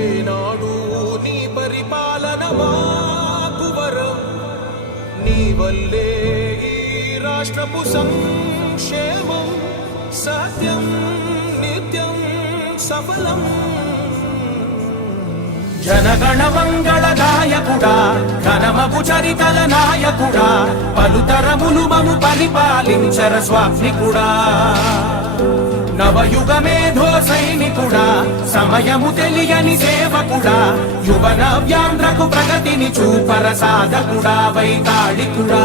ఏనాడు నీ పరిపాలన మాకు వరం, నీ వల్లే ఈ రాష్ట్రపు సంక్షేమం సత్యం నిత్యం సఫలం. జనగణ మంగళ గాయకుడా, ఘనమగు చరితల నాయకుడా, పలుతరములు మము పరిపాలించర స్వామికుడా. నవయుగ మేధో సైనికుడా, సమయము తెలియని సేవకుడా, యువ నవ్యాంధ్రకు ప్రగతిని చూపర సాధకుడా, వైతాళికుడా.